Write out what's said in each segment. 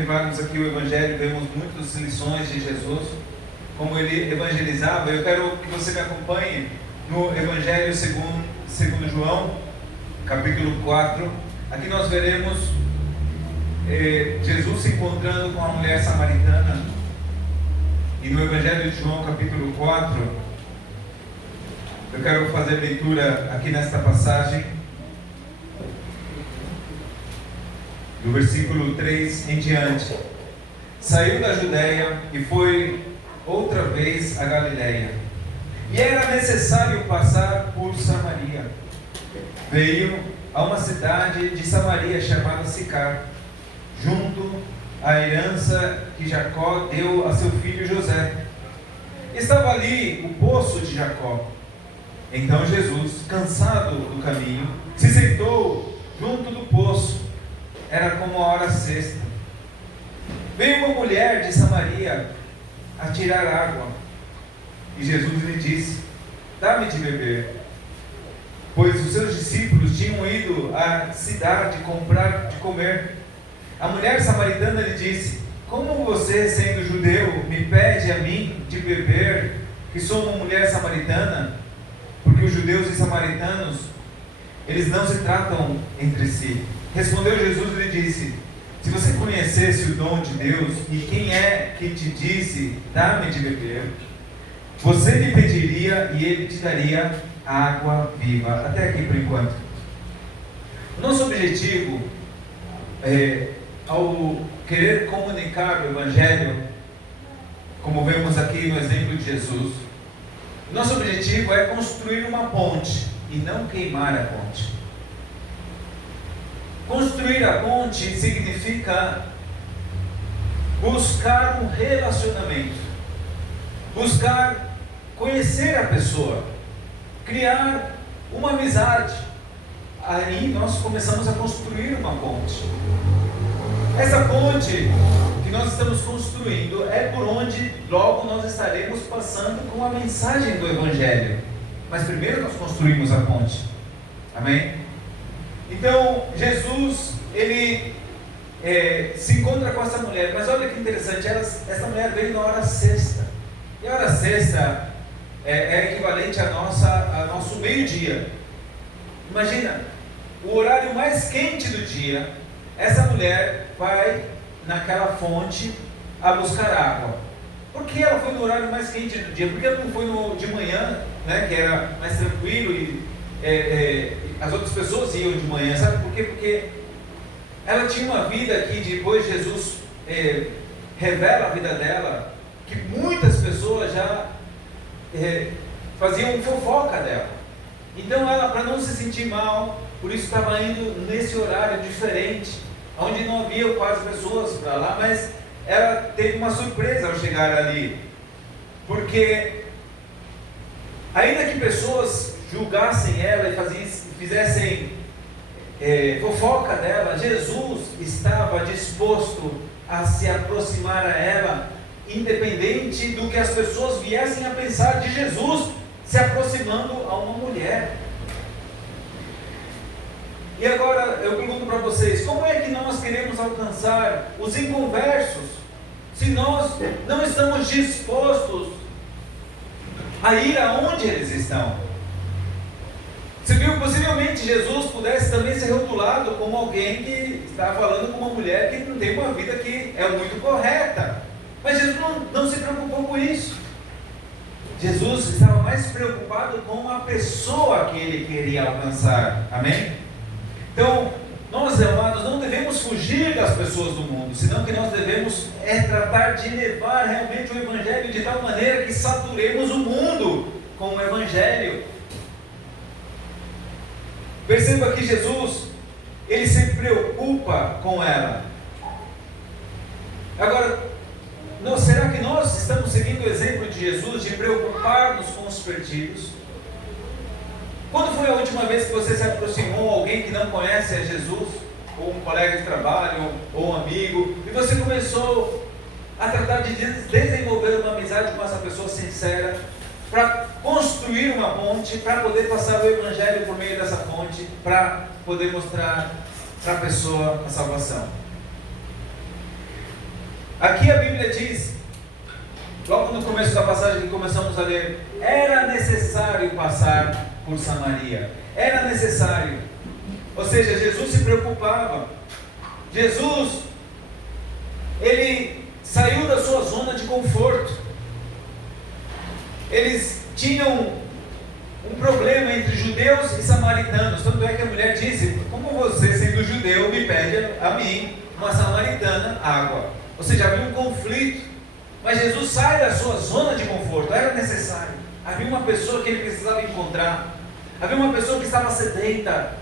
contemplarmos aqui o Evangelho, vemos muitas lições de Jesus, como ele evangelizava. Eu quero que você me acompanhe no Evangelho segundo João, capítulo 4. Aqui nós veremos Jesus se encontrando com a mulher samaritana. E no Evangelho de João, capítulo 4, eu quero fazer leitura aqui nesta passagem, do versículo 3 em diante. Saiu da Judéia e foi outra vez a Galiléia, e era necessário passar por Samaria. Veio a uma cidade de Samaria chamada Sicar, junto à herança que Jacó deu a seu filho José. Estava ali o poço de Jacó. Então Jesus, cansado do caminho, se sentou junto do poço. Era como a hora sexta. Veio uma mulher de Samaria a tirar água, e Jesus lhe disse: dá-me de beber. Pois os seus discípulos tinham ido à cidade comprar de comer. A mulher samaritana lhe disse: como você, sendo judeu, me pede a mim de beber, que sou uma mulher samaritana? Porque os judeus e samaritanos, eles não se tratam entre si. Respondeu Jesus e lhe disse: se você conhecesse o dom de Deus e quem é que te disse, dá-me de beber, você lhe pediria e ele te daria água viva. Até aqui por enquanto. Nosso objetivo, ao querer comunicar o Evangelho, como vemos aqui no exemplo de Jesus, nosso objetivo é construir uma ponte e não queimar a ponte. Construir a ponte significa buscar um relacionamento, buscar conhecer a pessoa, criar uma amizade. Aí nós começamos a construir uma ponte. Essa ponte que nós estamos construindo é por onde logo nós estaremos passando com a mensagem do Evangelho. Mas primeiro nós construímos a ponte. Amém? Então, Jesus, ele se encontra com essa mulher, mas olha que interessante, essa mulher veio na hora sexta, e a hora sexta é equivalente a nosso meio-dia. Imagina, o horário mais quente do dia, essa mulher vai naquela fonte a buscar água. Por que ela foi no horário mais quente do dia? Porque ela não foi de manhã, né, que era mais tranquilo e as outras pessoas iam de manhã, sabe por quê? Porque ela tinha uma vida que depois Jesus revela a vida dela, que muitas pessoas já faziam fofoca dela. Então ela, para não se sentir mal, por isso estava indo nesse horário diferente, onde não havia quase pessoas para lá, mas ela teve uma surpresa ao chegar ali, porque ainda que pessoas julgassem ela e fizessem fofoca dela, Jesus estava disposto a se aproximar a ela, independente do que as pessoas viessem a pensar de Jesus se aproximando a uma mulher. E agora eu pergunto para vocês: como é que nós queremos alcançar os inconversos se nós não estamos dispostos a ir aonde eles estão? Você viu, possivelmente Jesus pudesse também ser rotulado como alguém que está falando com uma mulher que não tem uma vida que é muito correta, mas Jesus não se preocupou com isso. Jesus estava mais preocupado com a pessoa que ele queria alcançar. Amém? Então, nós, amados, não devemos fugir das pessoas do mundo, senão que nós devemos tratar de levar realmente o Evangelho de tal maneira que saturemos o mundo com o Evangelho. Perceba que Jesus, ele se preocupa com ela. Agora, será que nós estamos seguindo o exemplo de Jesus de preocupar-nos com os perdidos? Quando foi a última vez que você se aproximou a alguém que não conhece a Jesus, ou um colega de trabalho, ou um amigo, e você começou a tratar de desenvolver uma amizade com essa pessoa sincera, para construir uma ponte, para poder passar o Evangelho por meio dessa ponte, para poder mostrar para a pessoa a salvação? Aqui a Bíblia diz, logo no começo da passagem que começamos a ler, era necessário passar por Samaria. Era necessário. Ou seja, Jesus se preocupava. Jesus, ele saiu da sua zona de conforto. Eles tinham um problema entre judeus e samaritanos. Tanto é que a mulher disse: como você, sendo judeu, me pede a mim, uma samaritana, água? Ou seja, havia um conflito. Mas Jesus sai da sua zona de conforto. Era necessário. Havia uma pessoa que ele precisava encontrar. Havia uma pessoa que estava sedenta.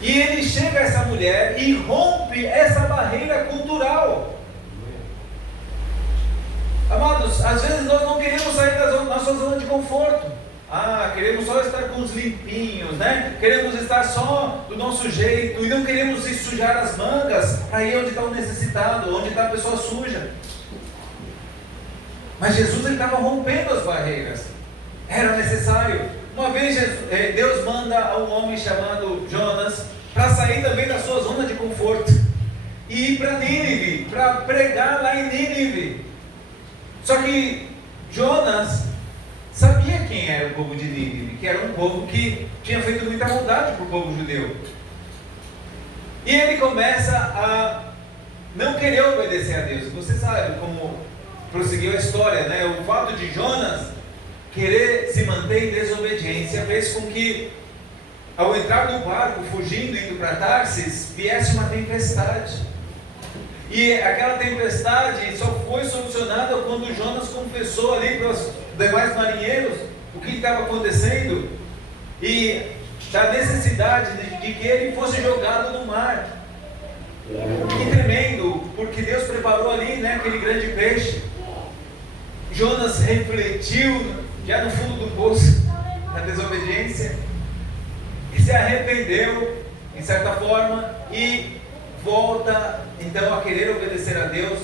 E ele chega a essa mulher e rompe essa barreira cultural. Amados, às vezes nós não queremos sair da nossa zona de conforto. Queremos só estar com os limpinhos, né? Queremos estar só do nosso jeito e não queremos se sujar as mangas para ir onde está o necessitado, onde está a pessoa suja. Mas Jesus, ele estava rompendo as barreiras. Era necessário. Uma vez Deus manda a um homem chamado Jonas para sair também da sua zona de conforto e ir para Nínive, para pregar lá em Nínive. Só que Jonas sabia quem era o povo de Nínive, que era um povo que tinha feito muita maldade para o povo judeu. E ele começa a não querer obedecer a Deus. Você sabe como prosseguiu a história, né? O fato de Jonas querer se manter em desobediência fez com que, ao entrar no barco, fugindo, indo para Tarsis, viesse uma tempestade. E aquela tempestade só foi solucionada quando Jonas confessou ali para os demais marinheiros o que estava acontecendo e da necessidade de que ele fosse jogado no mar. Que tremendo, porque Deus preparou ali, né, aquele grande peixe. Jonas refletiu já no fundo do poço da desobediência e se arrependeu em certa forma e volta então a querer obedecer a Deus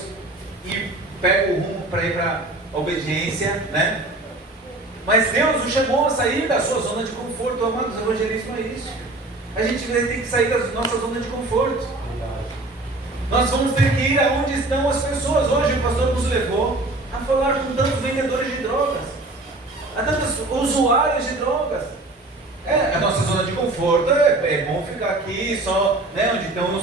e pega o rumo para ir para a obediência, né? Mas Deus o chamou a sair da sua zona de conforto. Amados, evangelismo é isso. A gente tem que sair da nossa zona de conforto. Nós vamos ter que ir aonde estão as pessoas. Hoje o pastor nos levou a falar com tantos vendedores de drogas, a tantos usuários de drogas. A nossa zona de conforto é bom ficar aqui só, né, onde estão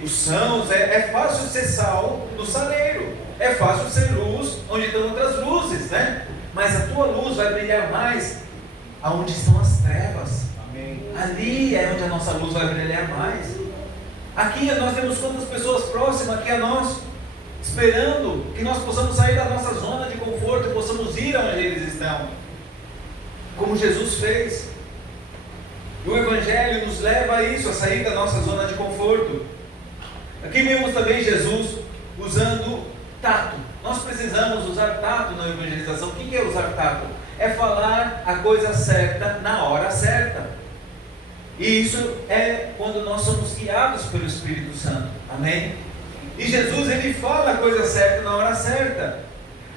os sãos. É fácil ser sal no saleiro, é fácil ser luz onde estão outras luzes, né? Mas a tua luz vai brilhar mais aonde estão as trevas. Amém. Ali é onde a nossa luz vai brilhar mais. Aqui nós temos quantas pessoas próximas aqui a nós, esperando que nós possamos sair da nossa zona de conforto e possamos ir aonde eles estão, como Jesus fez. E o Evangelho nos leva a isso, a sair da nossa zona de conforto. Aqui vemos também Jesus usando tato. Nós precisamos usar tato na evangelização. O que é usar tato? É falar a coisa certa na hora certa. E isso é quando nós somos guiados pelo Espírito Santo. Amém? E Jesus, ele fala a coisa certa na hora certa.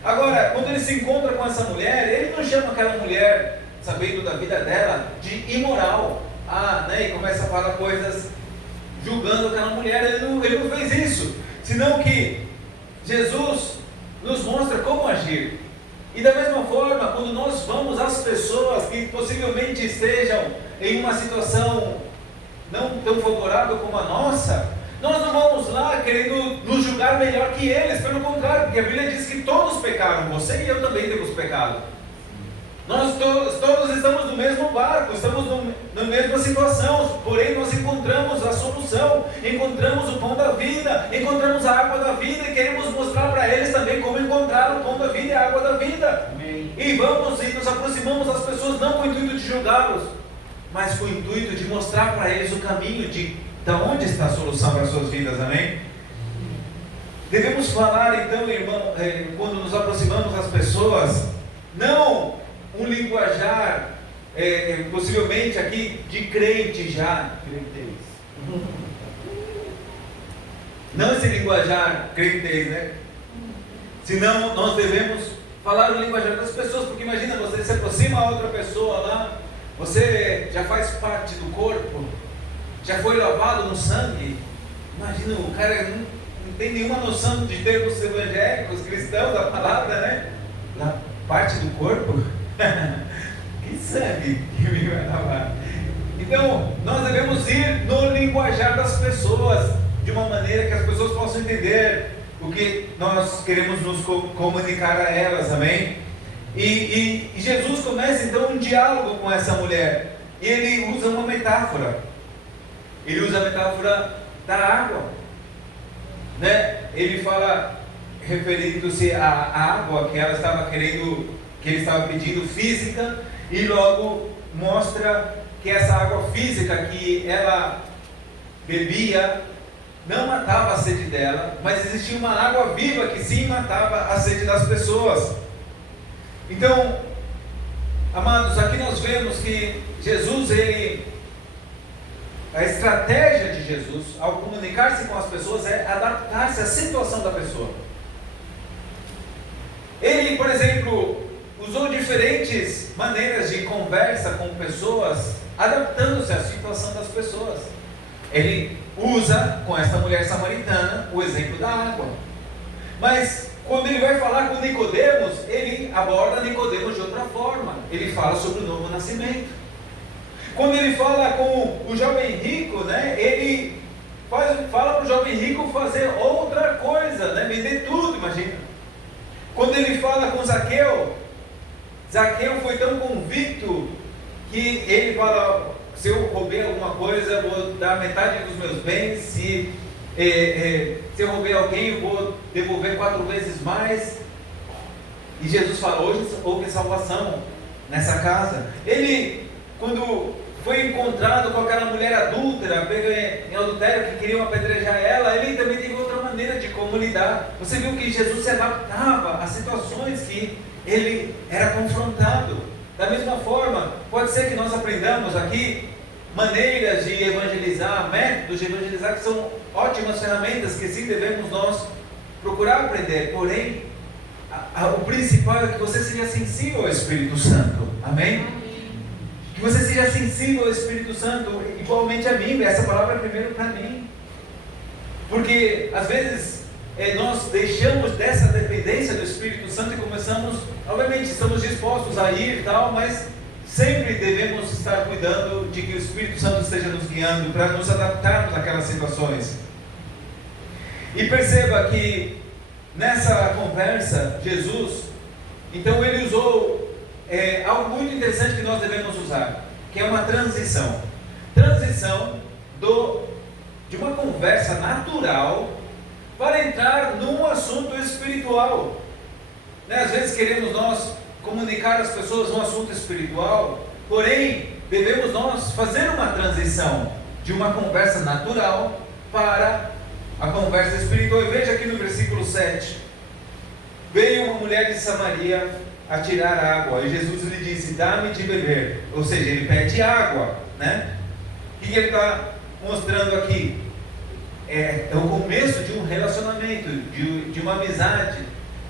Agora, quando ele se encontra com essa mulher, ele não chama aquela mulher, sabendo da vida dela, de imoral. E começa a falar coisas julgando aquela mulher. Ele não fez isso. Senão que Jesus nos mostra como agir. E da mesma forma, quando nós vamos às pessoas que possivelmente estejam em uma situação não tão favorável como a nossa, nós não vamos lá querendo nos julgar melhor que eles. Pelo contrário, porque a Bíblia diz que todos pecaram. Você e eu também temos pecado. Nós todos estamos no mesmo barco, estamos na mesma situação, porém nós encontramos a solução, encontramos o pão da vida, encontramos a água da vida e queremos mostrar para eles também como encontrar o pão da vida e a água da vida. Amém. E vamos e nos aproximamos das pessoas não com o intuito de julgá-los, mas com o intuito de mostrar para eles o caminho de onde está a solução para as suas vidas. Amém? Devemos falar então, irmão, quando nos aproximamos das pessoas, não um linguajar, possivelmente aqui, de crente já. Não esse linguajar crentez, né? Senão nós devemos falar o linguajar das pessoas, porque imagina, você se aproxima a outra pessoa lá, você já faz parte do corpo, já foi lavado no sangue. Imagina, o cara não tem nenhuma noção de termos evangélicos, cristãos, da palavra, né? Na parte do corpo, quem sabe que me vai lavar? Então, nós devemos ir no linguajar das pessoas, de uma maneira que as pessoas possam entender o que nós queremos nos comunicar a elas, amém? E Jesus começa então um diálogo com essa mulher, e ele usa uma metáfora. Ele usa a metáfora da água, né? Ele fala, referindo-se à água que ela estava querendo, que ele estava pedindo, física, e logo mostra que essa água física que ela bebia não matava a sede dela, mas existia uma água viva que sim matava a sede das pessoas. Então, amados, aqui nós vemos que Jesus, a estratégia de Jesus ao comunicar-se com as pessoas é adaptar-se à situação da pessoa. Ele, por exemplo, usou diferentes maneiras de conversa com pessoas, adaptando-se à situação das pessoas. Ele usa com esta mulher samaritana o exemplo da água. Mas quando ele vai falar com Nicodemos, ele aborda Nicodemos de outra forma. Ele fala sobre o novo nascimento. Quando ele fala com o jovem rico, né, ele fala para o jovem rico fazer outra coisa, né, vender tudo, imagina. Quando ele fala com Zaqueu, Zaqueu foi tão convicto que ele fala: se eu roubei alguma coisa, eu vou dar metade dos meus bens, se eu roubei alguém, eu vou devolver 4 vezes mais. E Jesus fala: hoje houve salvação nessa casa. Ele, quando foi encontrado com aquela mulher adúltera, pega em adultério, que queriam apedrejar ela, ele também teve outra maneira de como lidar. Você viu que Jesus se adaptava às situações que ele era confrontado. Da mesma forma, pode ser que nós aprendamos aqui maneiras de evangelizar, métodos de evangelizar, que são ótimas ferramentas que sim devemos nós procurar aprender. Porém, o principal é que você seja sensível ao Espírito Santo. Amém? Que você seja sensível ao Espírito Santo, igualmente a mim. Essa palavra é primeiro para mim. Porque às vezes nós deixamos dessa dependência do Espírito Santo e começamos, obviamente estamos dispostos a ir e tal, mas sempre devemos estar cuidando de que o Espírito Santo esteja nos guiando para nos adaptarmos àquelas situações. E perceba que nessa conversa, Jesus, então ele usou algo muito interessante que nós devemos usar, que é uma transição. Transição de uma conversa natural para entrar num assunto espiritual. Né? Às vezes queremos nós comunicar às pessoas um assunto espiritual, porém devemos nós fazer uma transição de uma conversa natural para a conversa espiritual. E veja aqui no versículo 7: veio uma mulher de Samaria a tirar água, e Jesus lhe disse: dá-me de beber. Ou seja, ele pede água, né? O que ele está mostrando aqui? É o começo de um relacionamento, de uma amizade,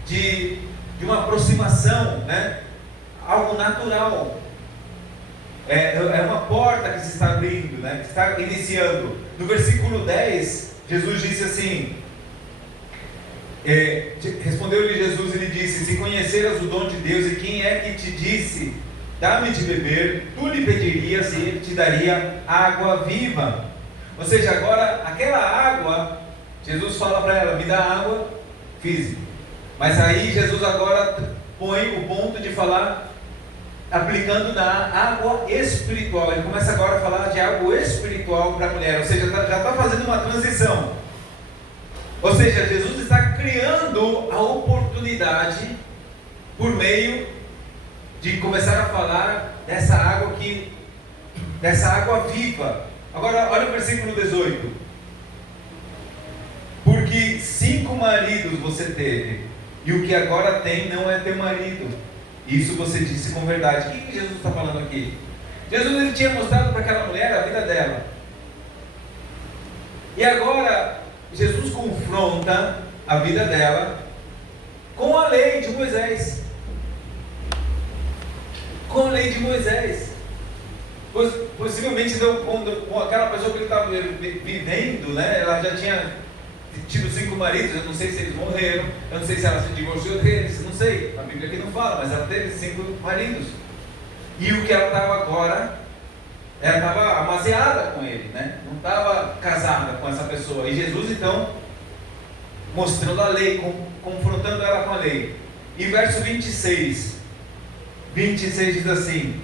de uma aproximação, né? Algo natural. É uma porta que se está abrindo, né? Que está iniciando. No versículo 10, Jesus disse assim: respondeu-lhe Jesus e lhe disse: se conheceras o dom de Deus, e quem é que te disse, dá-me de beber, tu lhe pedirias e ele te daria água viva. Ou seja, agora aquela água, Jesus fala para ela: me dá água física. Mas aí Jesus agora põe o ponto de falar, aplicando na água espiritual. Ele começa agora a falar de água espiritual para a mulher. Ou seja, já está fazendo uma transição. Ou seja, Jesus está criando a oportunidade por meio de começar a falar dessa água viva. Agora, olha o versículo 18: porque 5 maridos você teve, e o que agora tem não é teu marido. Isso você disse com verdade. O que Jesus está falando aqui? Jesus, ele tinha mostrado para aquela mulher a vida dela. E agora Jesus confronta a vida dela com a lei de Moisés. Com a lei de Moisés. Possivelmente, então, com aquela pessoa que ele estava vivendo, né, ela já tinha tido 5 maridos, eu não sei se eles morreram, eu não sei se ela se divorciou deles, não sei, a Bíblia aqui não fala, mas ela teve 5 maridos. E o que ela estava agora, ela estava amaziada com ele, né? Não estava casada com essa pessoa. E Jesus então, mostrando a lei, confrontando ela com a lei. E verso 26 diz assim: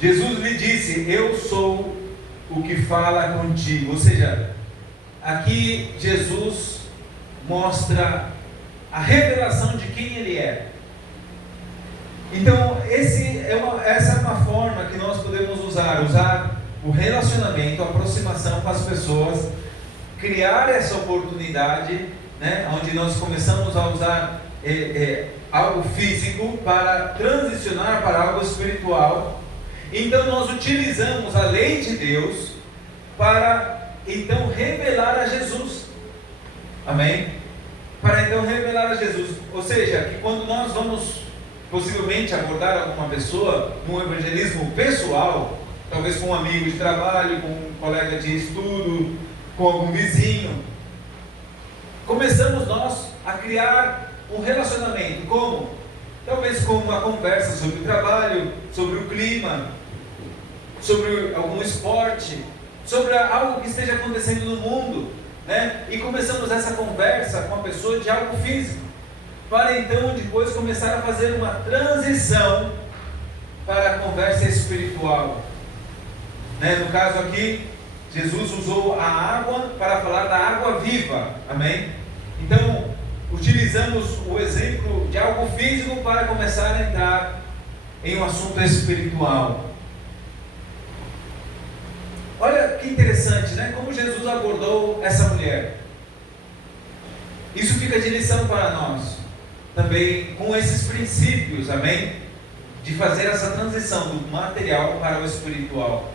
Jesus lhe disse: eu sou o que fala contigo. Ou seja, aqui Jesus mostra a revelação de quem Ele é. Então, essa é uma forma que nós podemos usar o relacionamento, a aproximação com as pessoas, criar essa oportunidade, né, onde nós começamos a usar algo físico para transicionar para algo espiritual. Então, nós utilizamos a lei de Deus para então revelar a Jesus. Amém? Para então revelar a Jesus. Ou seja, que quando nós vamos possivelmente abordar alguma pessoa num evangelismo pessoal, talvez com um amigo de trabalho, com um colega de estudo, com algum vizinho, começamos nós a criar um relacionamento. Como? Talvez com uma conversa sobre o trabalho, sobre o clima, sobre algum esporte, sobre algo que esteja acontecendo no mundo, né? E começamos essa conversa com a pessoa de algo físico, para então depois começar a fazer uma transição para a conversa espiritual, né? No caso aqui, Jesus usou a água para falar da água viva, amém? Então, utilizamos o exemplo de algo físico para começar a entrar em um assunto espiritual. Olha que interessante, né? Como Jesus abordou essa mulher. Isso fica de lição para nós também, com esses princípios, amém? De fazer essa transição do material para o espiritual.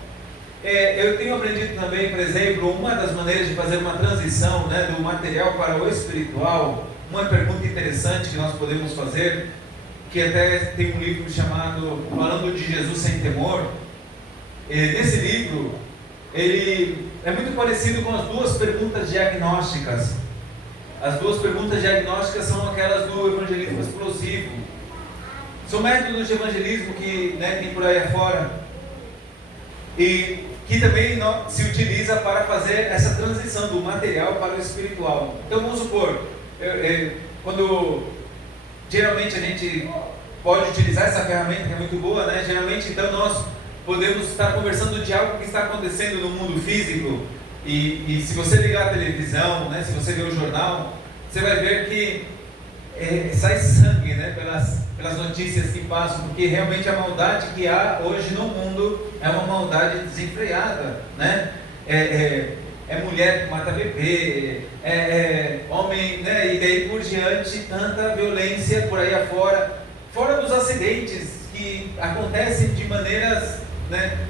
Eu tenho aprendido também, por exemplo, uma das maneiras de fazer uma transição, né, do material para o espiritual. Uma pergunta interessante que nós podemos fazer, que até tem um livro chamado Falando de Jesus Sem Temor. Nesse livro, ele é muito parecido com as 2 perguntas diagnósticas. As 2 perguntas diagnósticas são aquelas do evangelismo explosivo. São métodos de evangelismo que, né, tem por aí afora, e que também se utiliza para fazer essa transição do material para o espiritual. Então vamos supor, quando geralmente a gente pode utilizar essa ferramenta, que é muito boa, né? Geralmente então nós podemos estar conversando de algo que está acontecendo no mundo físico, e se você ligar a televisão, né, se você ver o jornal, você vai ver que sai sangue, né, pelas notícias que passam, porque realmente a maldade que há hoje no mundo é uma maldade desenfreada, né? É mulher que mata bebê, homem, né, e daí por diante, tanta violência por aí afora, fora dos acidentes que acontecem de maneiras, né,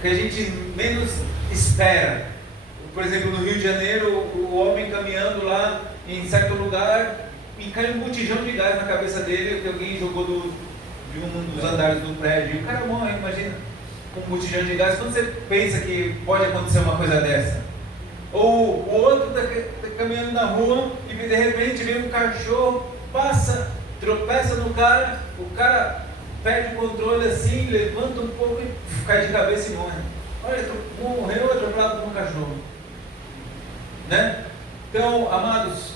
que a gente menos espera. Por exemplo, no Rio de Janeiro, o homem caminhando lá em certo lugar e cai um botijão de gás na cabeça dele, que alguém jogou de um dos andares do prédio, e o cara morre, imagina, com um botijão de gás. Quando você pensa que pode acontecer uma coisa dessa? Ou o outro está caminhando na rua e de repente vem um cachorro, passa, tropeça no cara, o cara perde o controle assim, levanta um pouco e cai de cabeça e morre. Olha, morreu atropelado por um cachorro, né? Então, amados,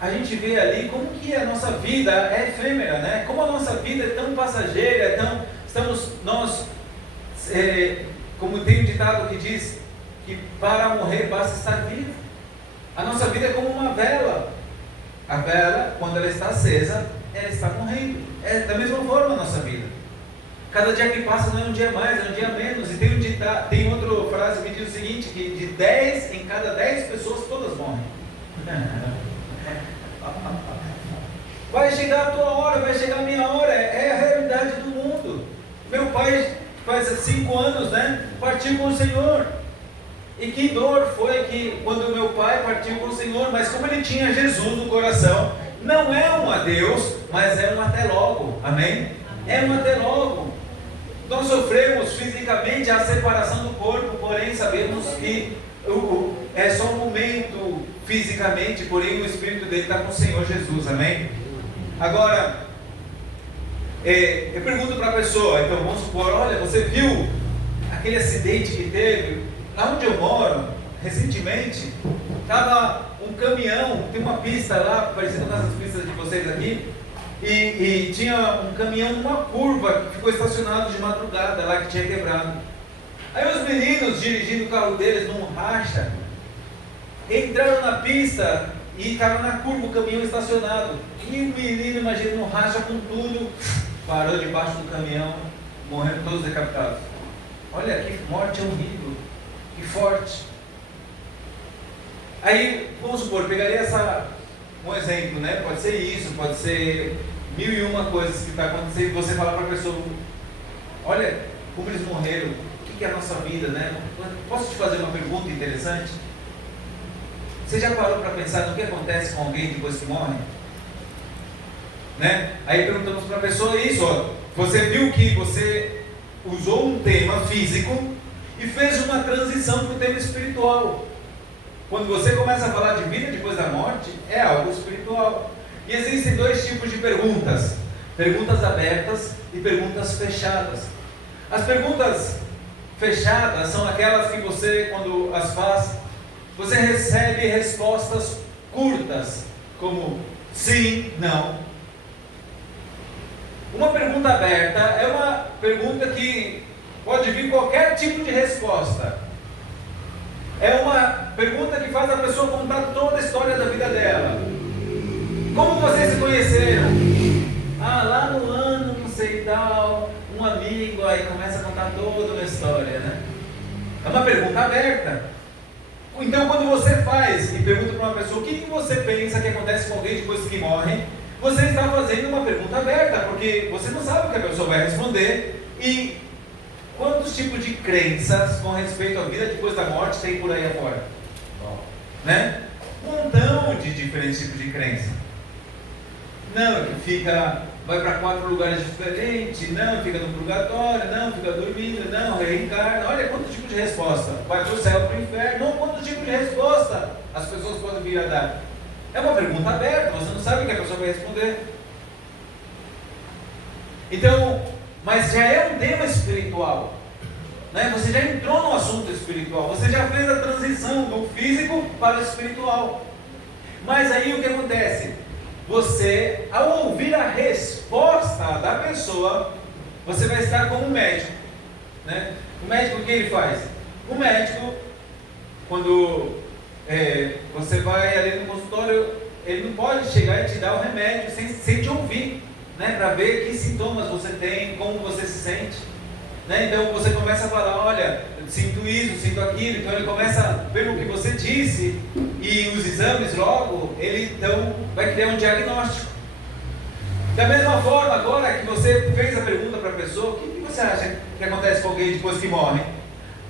a gente vê ali como que a nossa vida é efêmera, né? Como a nossa vida é tão passageira, como tem um ditado que diz que para morrer basta estar vivo. A nossa vida é como uma vela. A vela, quando ela está acesa, ela está morrendo. É da mesma forma a nossa vida. Cada dia que passa não é um dia mais, é um dia menos. E tem outra frase que diz o seguinte, que de 10 em cada 10 pessoas, todas morrem. Vai chegar a tua hora, vai chegar a minha hora, é a realidade do mundo. Meu pai, faz 5 anos, né, partiu com o Senhor. E que dor foi que quando meu pai partiu com o Senhor, mas como ele tinha Jesus no coração, não é um adeus, mas é um até logo, amém? É um até logo. Nós sofremos fisicamente a separação do corpo, porém sabemos que é só um momento fisicamente, porém o espírito dele está com o Senhor Jesus, amém? Agora, eu pergunto para a pessoa, então vamos supor, olha, você viu aquele acidente que teve? Lá onde eu moro, recentemente, estava um caminhão, tem uma pista lá, parecida com essas pistas de vocês aqui, e tinha um caminhão numa curva que ficou estacionado de madrugada lá, que tinha quebrado. Aí os meninos dirigindo o carro deles num racha, entraram na pista e estava na curva o caminhão estacionado. E o menino, imagina, no racha com tudo, parou debaixo do caminhão, morrendo todos decapitados. Olha que morte horrível, que forte. Aí, vamos supor, pegaria um exemplo, né? Pode ser isso, pode ser 1001 coisas que está acontecendo, e você falar para a pessoa, olha como eles morreram, o que é a nossa vida, né? Posso te fazer uma pergunta interessante? Você já parou para pensar no que acontece com alguém depois que morre? Né? Aí perguntamos para a pessoa isso, ó, você viu que você usou um tema físico e fez uma transição para o tema espiritual. Quando você começa a falar de vida depois da morte, é algo espiritual. E existem dois tipos de perguntas: perguntas abertas e perguntas fechadas. As perguntas fechadas são aquelas que você, quando as faz, você recebe respostas curtas, como sim, não. Uma pergunta aberta é uma pergunta que pode vir qualquer tipo de resposta. É uma pergunta que faz a pessoa contar toda a história da vida dela. Como vocês se conheceram? Lá no ano, não sei tal, um amigo, aí começa a contar toda uma história, né? É uma pergunta aberta. Então, quando você faz e pergunta para uma pessoa o que você pensa que acontece com alguém depois que morre, você está fazendo uma pergunta aberta, porque você não sabe o que a pessoa vai responder. E quantos tipos de crenças com respeito à vida depois da morte tem por aí afora? Né? Um montão de diferentes tipos de crença. Não, que vai para 4 lugares diferentes, não, fica no purgatório, não, fica dormindo, não, reencarna. Olha quantos tipos de resposta. Vai para o céu, para o inferno, não, quantos tipos de resposta as pessoas podem vir a dar. É uma pergunta aberta, você não sabe o que a pessoa vai responder. Então, mas já é um tema espiritual, né? Você já entrou no assunto espiritual, você já fez a transição do físico para o espiritual. Mas aí o que acontece? Você, ao ouvir a resposta da pessoa, você vai estar como um médico, né? O médico, o que ele faz? O médico, quando você vai ali no consultório, ele não pode chegar e te dar o remédio sem te ouvir, né? Para ver que sintomas você tem, como você se sente, né? Então você começa a falar, olha, sinto isso, sinto aquilo. Então ele começa pelo que você disse e os exames logo, ele então vai criar um diagnóstico. Da mesma forma, agora que você fez a pergunta para a pessoa, o que você acha que acontece com alguém depois que morre?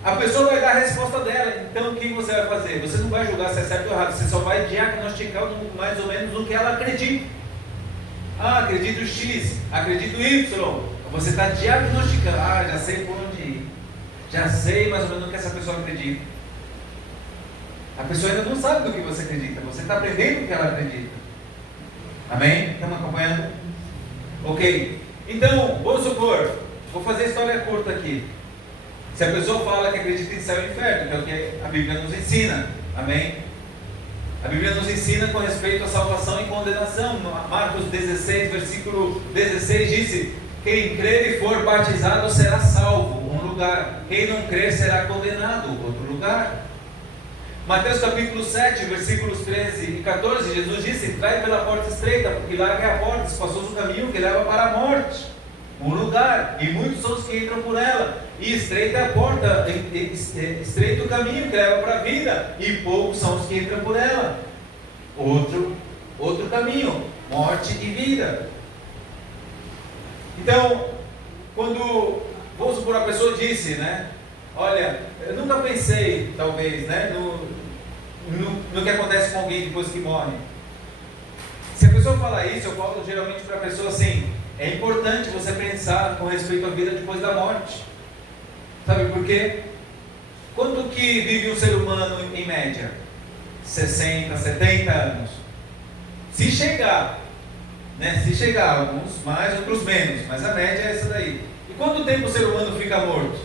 A pessoa vai dar a resposta dela. Então o que você vai fazer? Você não vai julgar se é certo ou errado, você só vai diagnosticar mais ou menos o que ela acredita. Acredito X, acredito Y. Você está diagnosticando. Já sei por onde ir, já sei mais ou menos o que essa pessoa acredita. A pessoa ainda não sabe do que você acredita, você está aprendendo o que ela acredita. Amém? Estamos acompanhando? Ok, então vamos supor, vou fazer a história curta aqui. Se a pessoa fala que acredita em céu e inferno, que é o que a Bíblia nos ensina, amém? A Bíblia nos ensina com respeito à salvação e condenação. Marcos 16, versículo 16 disse: quem crer e for batizado será salvo, um lugar. Quem não crer será condenado, outro lugar. Mateus capítulo 7, versículos 13 e 14, Jesus disse: entrai pela porta estreita, porque larga é a porta, espaçoso o caminho que leva para a morte, um lugar, e muitos são os que entram por ela, e estreita é a porta, estreito o caminho que leva para a vida, e poucos são os que entram por ela. Outro caminho, morte e vida. Então, quando, vamos supor, a pessoa disse, né, olha, eu nunca pensei, talvez, né, no que acontece com alguém depois que morre. Se a pessoa falar isso, eu falo geralmente para a pessoa assim: é importante você pensar com respeito à vida depois da morte. Sabe por quê? Quanto que vive um ser humano em média? 60, 70 anos. Se chegar, né? Se chegar, alguns mais, outros menos, mas a média é essa daí. E quanto tempo o ser humano fica morto?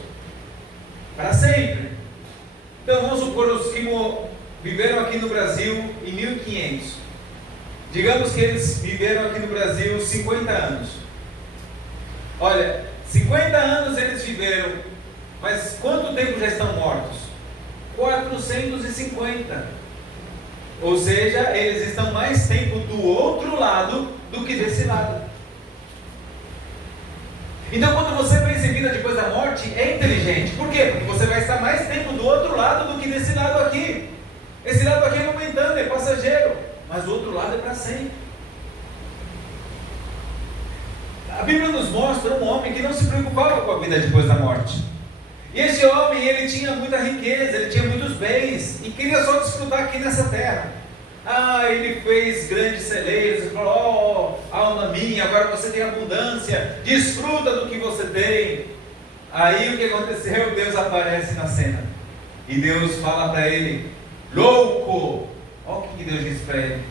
Para sempre. Então vamos supor os que viveram aqui no Brasil em 1500. Digamos que eles viveram aqui no Brasil 50 anos. Olha, 50 anos eles viveram, mas quanto tempo já estão mortos? 450. Ou seja, eles estão mais tempo do outro lado do que desse lado. Então, quando você pensa em vida depois da morte, é inteligente. Por quê? Porque você vai estar mais tempo do outro lado do que desse lado aqui. Esse lado aqui é momentâneo, é passageiro, mas o outro lado é para sempre. A Bíblia nos mostra um homem que não se preocupava com a vida depois da morte. E esse homem, ele tinha muita riqueza, ele tinha muitos bens, e queria só desfrutar aqui nessa terra. Ele fez grandes celeiros, ele falou, alma minha, agora você tem abundância, desfruta do que você tem. Aí o que aconteceu? Deus aparece na cena, e Deus fala para ele, louco! Olha o que Deus disse para ele.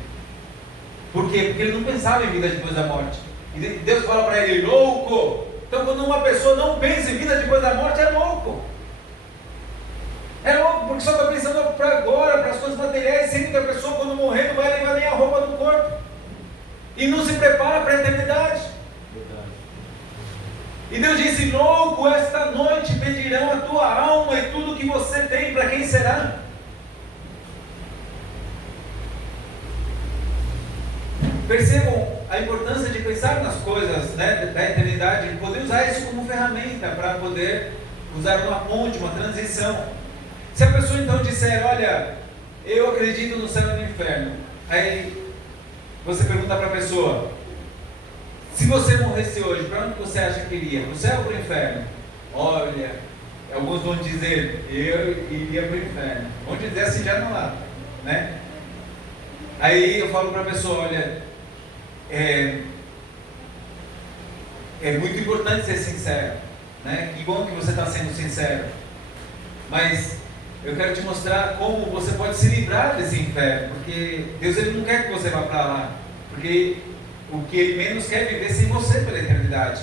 Por quê? Porque ele não pensava em vida depois da morte. E Deus fala para ele, louco! Então quando uma pessoa não pensa em vida depois da morte, é louco. É louco, porque só está pensando para agora, para as coisas materiais, sendo que a pessoa quando morrer não vai levar nem a roupa do corpo. E não se prepara para a eternidade. E Deus disse, louco, esta noite pedirão a tua alma e tudo que você tem, para quem será? Percebam a importância de pensar nas coisas, né, da eternidade, e poder usar isso como ferramenta para poder usar uma ponte, uma transição. Se a pessoa então disser, olha, eu acredito no céu e no inferno, aí você pergunta para a pessoa, se você morresse hoje, para onde você acha que iria? Para o céu ou para o inferno? Olha, alguns vão dizer, eu iria para o inferno. Vão dizer assim já no lado, né? Aí eu falo para a pessoa, olha, é muito importante ser sincero, né? Que bom que você está sendo sincero, mas eu quero te mostrar como você pode se livrar desse inferno, porque Deus ele não quer que você vá para lá, porque o que Ele menos quer é viver sem você pela eternidade.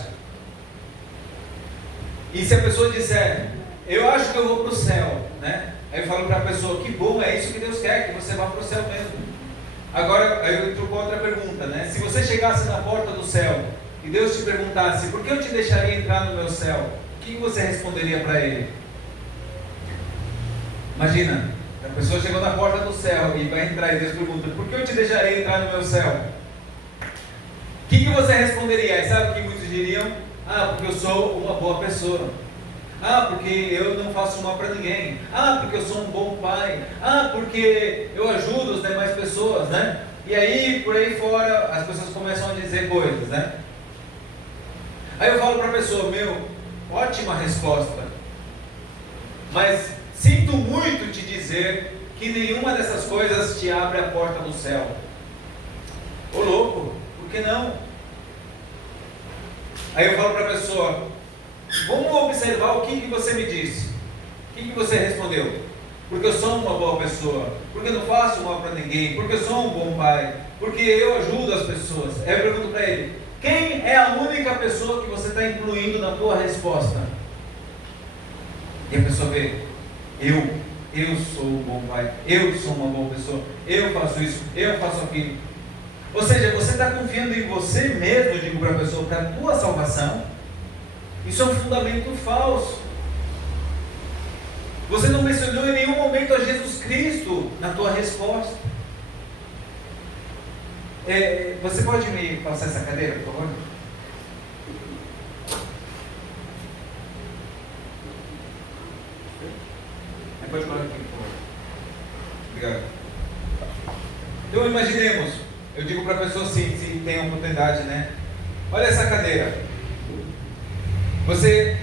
E se a pessoa disser, eu acho que eu vou para o céu, né? Aí eu falo para a pessoa, que bom, é isso que Deus quer, que você vá para o céu mesmo. Agora, aí eu entro com outra pergunta, né? Se você chegasse na porta do céu e Deus te perguntasse, por que eu te deixaria entrar no meu céu? O que você responderia para Ele? Imagina, a pessoa chegou na porta do céu e vai entrar e Deus pergunta, por que eu te deixaria entrar no meu céu? O que você responderia? E sabe o que muitos diriam? Porque eu sou uma boa pessoa. Porque eu não faço mal para ninguém. Porque eu sou um bom pai. Porque eu ajudo as demais pessoas, né? E aí, por aí fora, as pessoas começam a dizer coisas, né? Aí eu falo para a pessoa, ótima resposta. Mas sinto muito te dizer que nenhuma dessas coisas te abre a porta do céu. Ô louco, por que não? Aí eu falo para a pessoa, vamos observar o que você me disse. O que você respondeu? Porque eu sou uma boa pessoa, porque eu não faço mal para ninguém, porque eu sou um bom pai, porque eu ajudo as pessoas. Aí eu pergunto para ele, quem é a única pessoa que você está incluindo na tua resposta? E a pessoa vê, eu sou um bom pai, eu sou uma boa pessoa, eu faço isso, eu faço aquilo. Ou seja, você está confiando em você mesmo, eu digo para a pessoa, para a tua salvação. Isso é um fundamento falso. Você não mencionou em nenhum momento a Jesus Cristo na tua resposta. Você pode me passar essa cadeira, por favor? Pode colocar aqui, por favor. Obrigado. Então imaginemos, eu digo para a pessoa assim, se tem a oportunidade, né? Olha essa cadeira. Você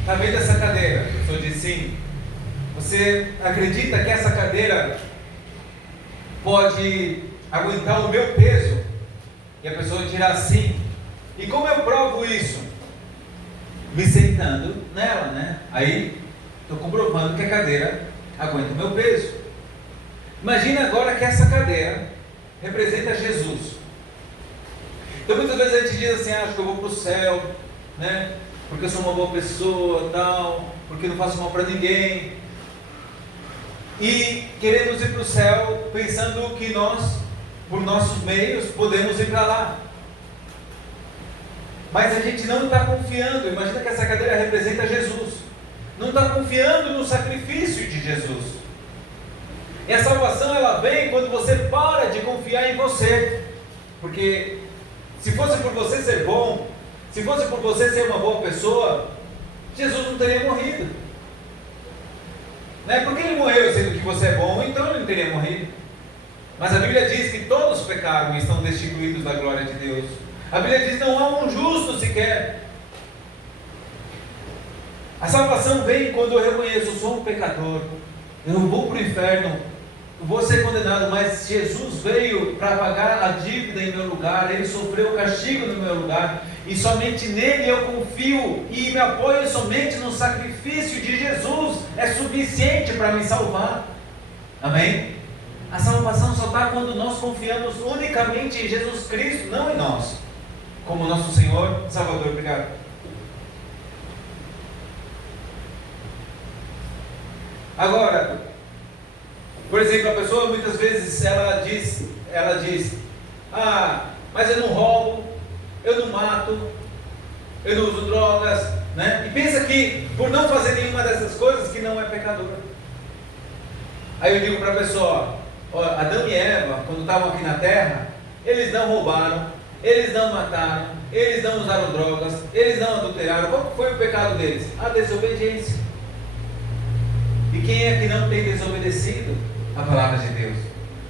está vendo essa cadeira? A pessoa diz sim. Você acredita que essa cadeira pode aguentar o meu peso? E a pessoa dirá sim. E como eu provo isso? Me sentando nela, né? Aí Estou comprovando que a cadeira aguenta o meu peso. Imagina agora que essa cadeira representa Jesus. Então muitas vezes a gente diz assim, acho que eu vou para o céu, né? Porque eu sou uma boa pessoa, tal, porque eu não faço mal para ninguém. E queremos ir para o céu pensando que nós, por nossos meios, podemos ir para lá. Mas a gente não está confiando. Imagina que essa cadeira representa Jesus. Não está confiando no sacrifício de Jesus. E a salvação ela vem quando você para de confiar em você. Porque se fosse por você ser bom, se fosse por você ser uma boa pessoa, Jesus não teria morrido. Né? Porque ele morreu sendo que você é bom, então ele não teria morrido. Mas a Bíblia diz que todos pecaram e estão destituídos da glória de Deus. A Bíblia diz que não há um justo sequer. A salvação vem quando eu reconheço, eu sou um pecador, eu vou para o inferno, eu vou ser condenado, mas Jesus veio para pagar a dívida em meu lugar, Ele sofreu o castigo no meu lugar, e somente nele eu confio e me apoio somente no sacrifício de Jesus, é suficiente para me salvar. Amém? A salvação só está quando nós confiamos unicamente em Jesus Cristo, não em nós, como nosso Senhor e Salvador. Obrigado. Agora, por exemplo, a pessoa muitas vezes ela diz, mas eu não roubo, eu não mato, eu não uso drogas, né? E pensa que por não fazer nenhuma dessas coisas que não é pecador. Aí eu digo para a pessoa, Adão e Eva, quando estavam aqui na terra, eles não roubaram, eles não mataram, eles não usaram drogas, eles não adulteraram. Qual foi o pecado deles? A desobediência. E quem é que não tem desobedecido a palavra de Deus?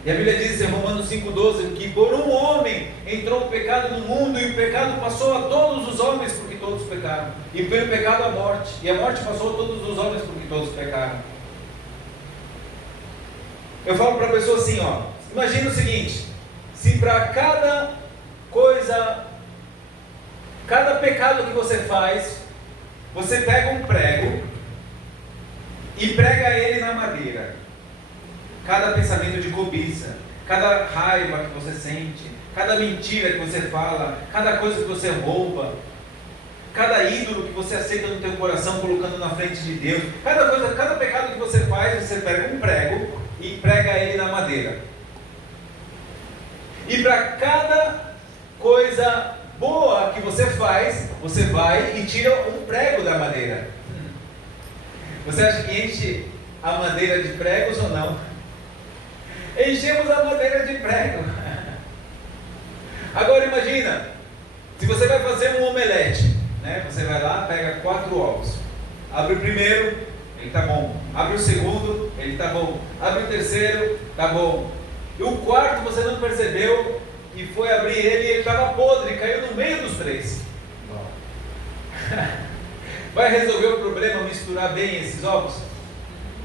E a Bíblia diz em Romanos 5,12 que por um homem entrou o pecado no mundo, e o pecado passou a todos os homens porque todos pecaram, e pelo pecado a morte, e a morte passou a todos os homens porque todos pecaram. Eu falo para a pessoa assim, imagina o seguinte: se para cada coisa, cada pecado que você faz, você pega um prego e prega ele na madeira, cada pensamento de cobiça, cada raiva que você sente, cada mentira que você fala, cada coisa que você rouba, cada ídolo que você aceita no teu coração colocando na frente de Deus, cada pecado que você faz, você pega um prego e prega ele na madeira. E para cada coisa boa que você faz, você vai e tira um prego da madeira. Você acha que enche a madeira de pregos ou não? Enchemos a madeira de prego. Agora imagina, se você vai fazer um omelete, né? Você vai lá, pega 4 ovos, abre o primeiro, ele está bom, abre o segundo, ele está bom, abre o terceiro, está bom, e o quarto você não percebeu e foi abrir ele e ele estava podre, caiu no meio dos 3. Vai resolver o problema misturar bem esses ovos?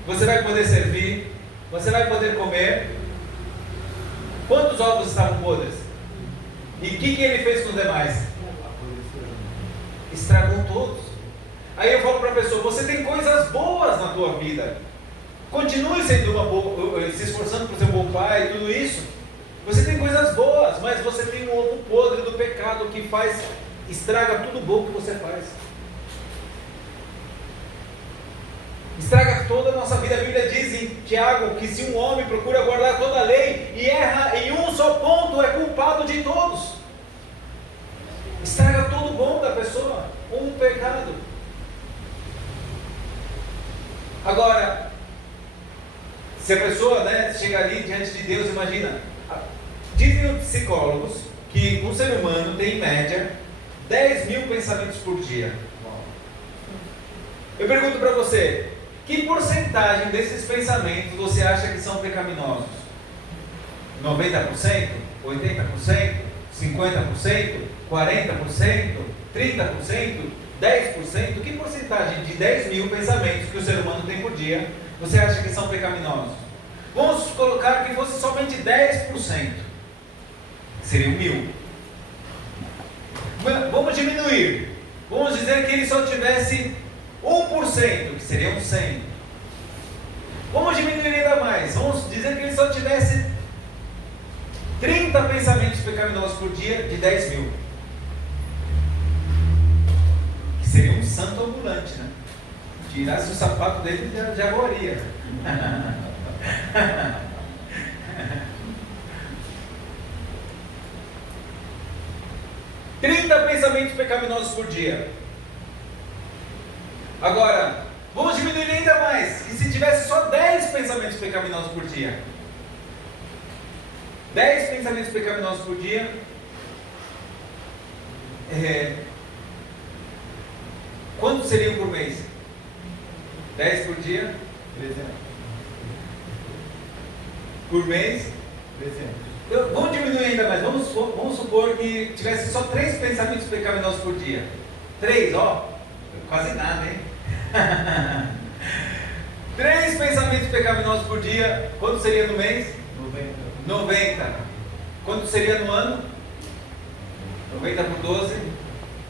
Você vai poder servir, você vai poder comer. Quantos ovos estavam podres? E o que ele fez com os demais? Estragou todos. Aí eu falo para a pessoa, você tem coisas boas na tua vida, continue sendo se esforçando por ser um bom pai e tudo isso. Você tem coisas boas, mas você tem um ovo podre do pecado que estraga tudo bom que você faz. Estraga toda a nossa vida. A Bíblia diz em Tiago que se um homem procura guardar toda a lei e erra em um só ponto, é culpado de todos. Estraga todo o bom da pessoa, um pecado. Agora, se a pessoa, chega ali diante de Deus, imagina, dizem os psicólogos que um ser humano tem em média 10 mil pensamentos por dia. Eu pergunto para você, que porcentagem desses pensamentos você acha que são pecaminosos? 90%? 80%? 50%? 40%? 30%? 10%? Que porcentagem de 10 mil pensamentos que o ser humano tem por dia você acha que são pecaminosos? Vamos colocar que fosse somente 10%. Seriam 1000. Vamos diminuir. Vamos dizer que ele só tivesse 1%, que seriam 100. Vamos diminuir ainda mais. Vamos dizer que ele só tivesse 30 pensamentos pecaminosos por dia de 10 mil. Que seria um santo ambulante, né? Tirasse o sapato dele e já voaria. 30 pensamentos pecaminosos por dia. Agora, vamos diminuir ainda mais. E se tivesse só 10 pensamentos pecaminosos por dia? 10 pensamentos pecaminosos por dia. Quantos seriam por mês? 10 por dia? 300. Por mês? 300. Então, vamos diminuir ainda mais. Vamos supor que tivesse só 3 pensamentos pecaminosos por dia. 3, ó. Quase nada, hein? 3 pensamentos pecaminosos por dia. Quanto seria no mês? 90. Quanto seria no ano? 90 por 12?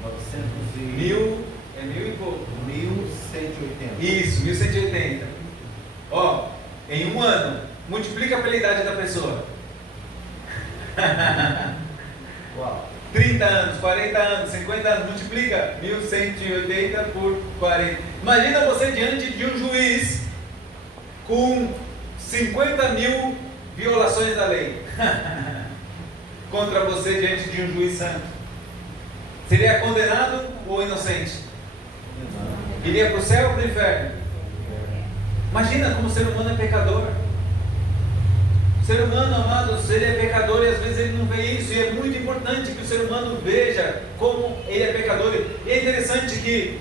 900 Mil. É mil e pouco. 1180. Isso, 1180. Ó, em um ano, multiplica pela idade da pessoa. Uau. 30 anos, 40 anos, 50 anos, multiplica 1180 por 40. Imagina você diante de um juiz com 50 mil violações da lei contra você diante de um juiz santo. Seria condenado ou inocente? Iria para o céu ou para o inferno? Imagina como o ser humano é pecador. O ser humano, amados, ele é pecador e às vezes ele não vê isso, e é muito importante que o ser humano veja como ele é pecador. E é interessante que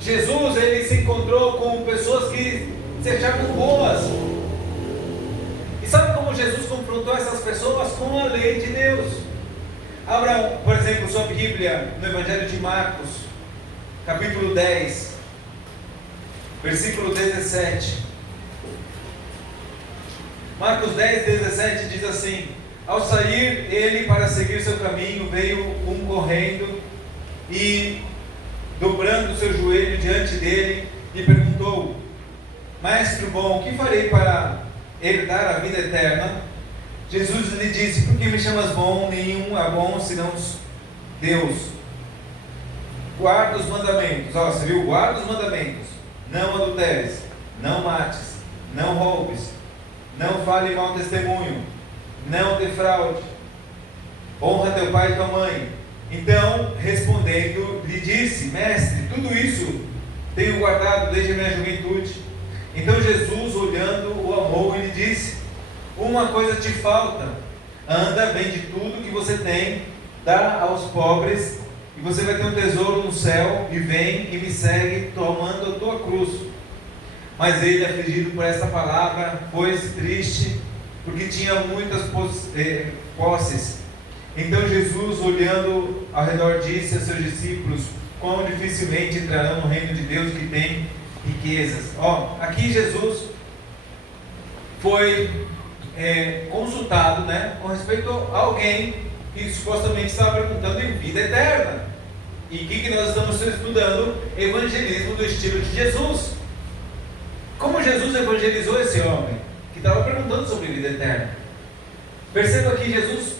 Jesus, ele se encontrou com pessoas que se achavam boas. E sabe como Jesus confrontou essas pessoas? Com a lei de Deus. Abra, por exemplo, sua Bíblia no Evangelho de Marcos, capítulo 10, versículo 17. Marcos 10, 17 diz assim: ao sair ele para seguir seu caminho, veio um correndo e, dobrando seu joelho diante dele, lhe perguntou: Mestre bom, o que farei para herdar a vida eterna? Jesus lhe disse: por que me chamas bom? Nenhum é bom senão Deus. Guarda os mandamentos. Ó, você viu? Guarda os mandamentos. Não adulteres, não mates, não roubes, não fale mau testemunho, não defraude, honra teu pai e tua mãe. Então, respondendo, lhe disse: Mestre, tudo isso tenho guardado desde a minha juventude. Então Jesus, olhando, o amou e lhe disse: uma coisa te falta, anda, vende tudo que você tem, dá aos pobres, e você vai ter um tesouro no céu, e vem e me segue, tomando a tua cruz. Mas ele, afligido por esta palavra, foi-se triste, porque tinha muitas posses. Então Jesus, olhando ao redor, disse a seus discípulos: quão dificilmente entrarão no reino de Deus que tem riquezas. Ó, aqui Jesus foi consultado, né, com respeito a alguém que supostamente estava perguntando em vida eterna. E o que nós estamos estudando? Evangelismo do estilo de Jesus. Como Jesus evangelizou esse homem que estava perguntando sobre vida eterna? Perceba que Jesus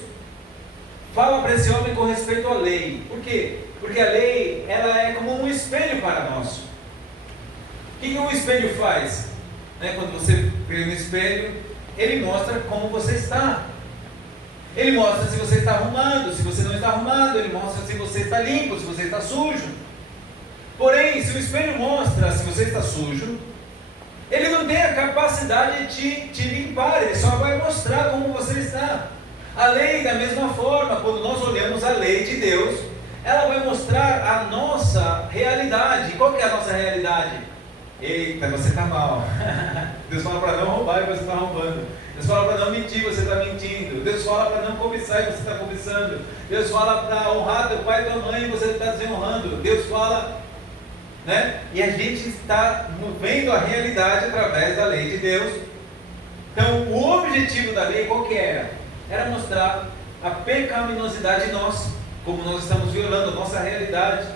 fala para esse homem com respeito à lei. Por quê? Porque a lei, ela é como um espelho para nós. O que um espelho faz? Quando você vê no espelho, ele mostra como você está. Ele mostra se você está arrumado, se você não está arrumado. Ele mostra se você está limpo, se você está sujo. Porém, se o espelho mostra se você está sujo, ele não tem a capacidade de te limpar, ele só vai mostrar como você está. A lei, da mesma forma, quando nós olhamos a lei de Deus, ela vai mostrar a nossa realidade. Qual que é a nossa realidade? Eita, você está mal. Deus fala para não roubar e você está roubando. Deus fala para não mentir, você está mentindo. Deus fala para não cobiçar e você está cobiçando. Deus fala para honrar teu pai e tua mãe e você está desonrando. Deus fala, né? E a gente está vendo a realidade através da lei de Deus. Então, o objetivo da lei qual que era? Era mostrar a pecaminosidade nossa, como nós estamos violando a nossa realidade.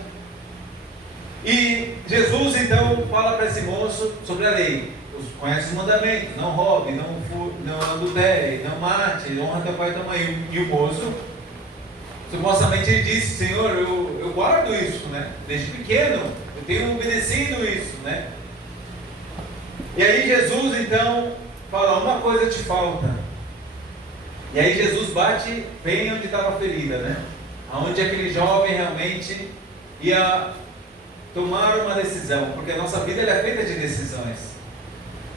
E Jesus então fala para esse moço sobre a lei. Conhece os mandamentos: não roube, não adultere, não mate, honra teu pai e tua mãe. E o moço, supostamente, ele disse: Senhor, eu guardo isso, né? Desde pequeno, eu tenho obedecido isso, né? E aí Jesus então fala: uma coisa te falta. E aí Jesus bate bem onde estava a ferida, né? Aonde aquele jovem realmente ia tomar uma decisão, porque a nossa vida ela é feita de decisões.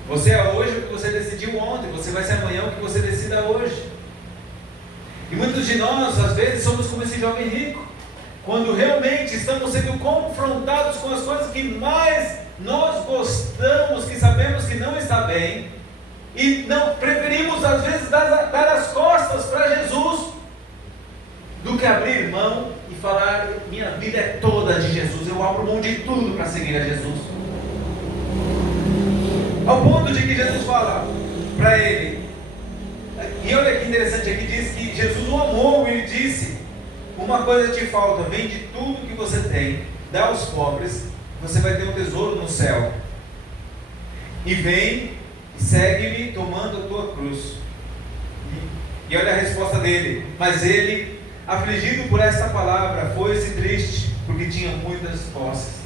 Você é hoje o que você decidiu ontem, você vai ser amanhã o que você decida hoje. E muitos de nós, às vezes, somos como esse jovem rico, quando realmente estamos sendo confrontados com as coisas que mais nós gostamos, que sabemos que não está bem, e não preferimos às vezes dar as costas para Jesus, do que abrir mão e falar: minha vida é toda de Jesus, eu abro mão de tudo para seguir a Jesus. Ao ponto de que Jesus fala para ele, e olha que interessante, aqui diz que Jesus o amou, ele disse: uma coisa te falta, vende tudo que você tem, dá aos pobres, você vai ter um tesouro no céu, e vem e segue-me tomando a tua cruz. E olha a resposta dele: mas ele, afligido por essa palavra, foi-se triste, porque tinha muitas posses.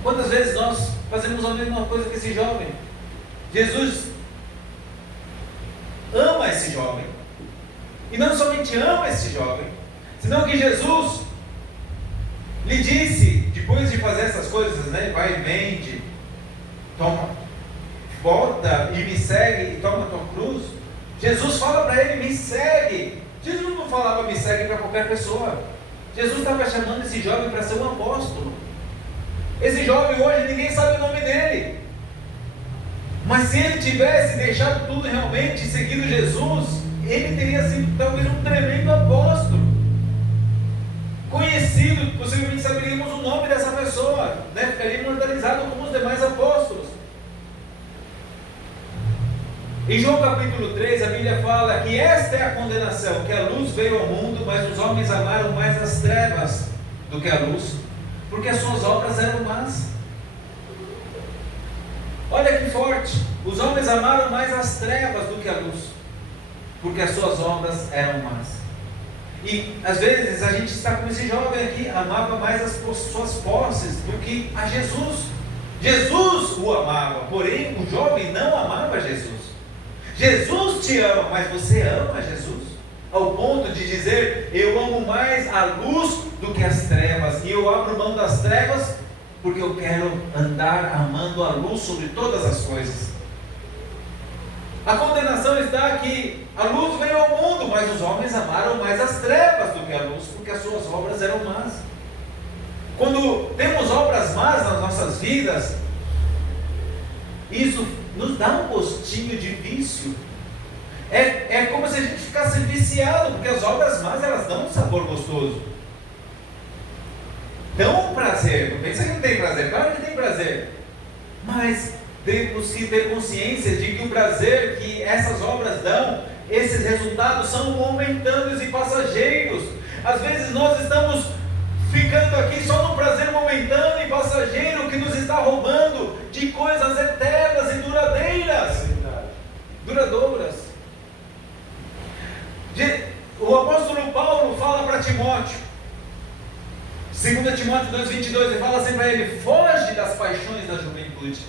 Quantas vezes nós fazemos a mesma coisa que esse jovem? Jesus ama esse jovem, e não somente ama esse jovem, senão que Jesus lhe disse, depois de fazer essas coisas, né? Vai e vende, toma, volta e me segue, e toma a tua cruz. Jesus fala para ele: me segue. Jesus não falava me segue para qualquer pessoa. Jesus estava chamando esse jovem para ser um apóstolo. Esse jovem hoje ninguém sabe o nome dele, mas se ele tivesse deixado tudo realmente e seguido Jesus, ele teria sido talvez um tremendo apóstolo, conhecido, possivelmente saberíamos o nome dessa pessoa, né? Ficaria imortalizado como os demais apóstolos. Em João capítulo 3, a Bíblia fala que esta é a condenação, que a luz veio ao mundo, mas os homens amaram mais as trevas do que a luz, porque as suas obras eram más. Olha que forte: os homens amaram mais as trevas do que a luz, porque as suas obras eram más. E às vezes a gente está como esse jovem aqui, amava mais as suas posses do que a Jesus. Jesus o amava, porém o jovem não amava Jesus. Jesus te ama, mas você ama Jesus? Ao ponto de dizer: eu amo mais a luz do que as trevas, e eu abro mão das trevas, porque eu quero andar amando a luz sobre todas as coisas. A condenação está que a luz veio ao mundo, mas os homens amaram mais as trevas do que a luz, porque as suas obras eram más. Quando temos obras más nas nossas vidas, isso nos dá um gostinho de vício. É como se a gente ficasse viciado, porque as obras más, elas dão um sabor gostoso, dão um prazer. Não pensa que não tem prazer, claro que tem prazer, mas temos que ter consciência de que o prazer que essas obras dão, esses resultados são momentâneos e passageiros. Às vezes nós estamos ficando aqui só no prazer momentâneo e passageiro, que nos está roubando de coisas eternas e duradouras. O apóstolo Paulo fala para Timóteo, 2 Timóteo 2,22, ele fala assim para ele: foge das paixões da juventude.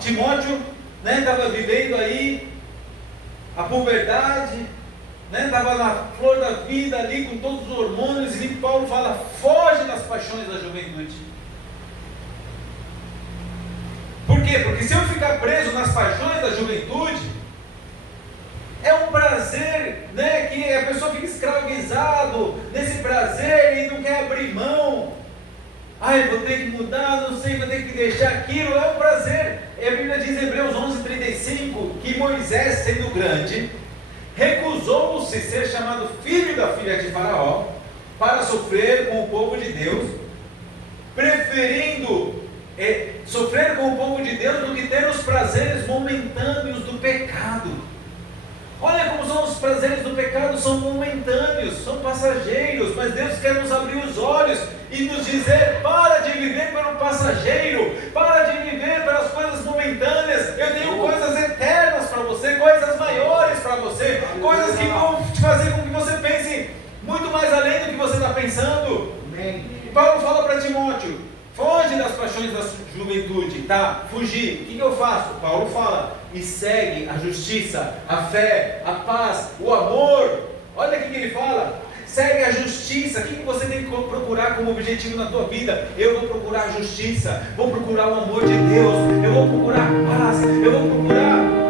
Timóteo estava vivendo aí a puberdade, estava na flor da vida ali com todos os hormônios, e Paulo fala: foge das paixões da juventude. Por quê? Porque se eu ficar preso nas paixões da juventude, é um prazer, que a pessoa fica escravizado nesse prazer e não quer abrir mão. Vou ter que mudar, não sei, vou ter que deixar aquilo. É um prazer. E a Bíblia diz em Hebreus 11:35 que Moisés, sendo grande, recusou-se ser chamado filho da filha de Faraó, para sofrer com o povo de Deus, preferindo sofrer com o povo de Deus do que ter os prazeres momentâneos do pecado. Olha como são os prazeres do pecado, são momentâneos, são passageiros, mas Deus quer nos abrir os olhos e nos dizer: para de viver pelo passageiro, para de viver pelas coisas momentâneas. Eu tenho coisas eternas para você, coisas maiores para você, coisas que vão te fazer com que você pense muito mais além do que você está pensando. Paulo fala para Timóteo: foge das paixões da juventude, tá? Fugir. O que eu faço? Paulo fala: e segue a justiça, a fé, a paz, o amor. Olha o que ele fala: segue a justiça. O que você tem que procurar como objetivo na tua vida? Eu vou procurar a justiça, vou procurar o amor de Deus, eu vou procurar a paz, eu vou procurar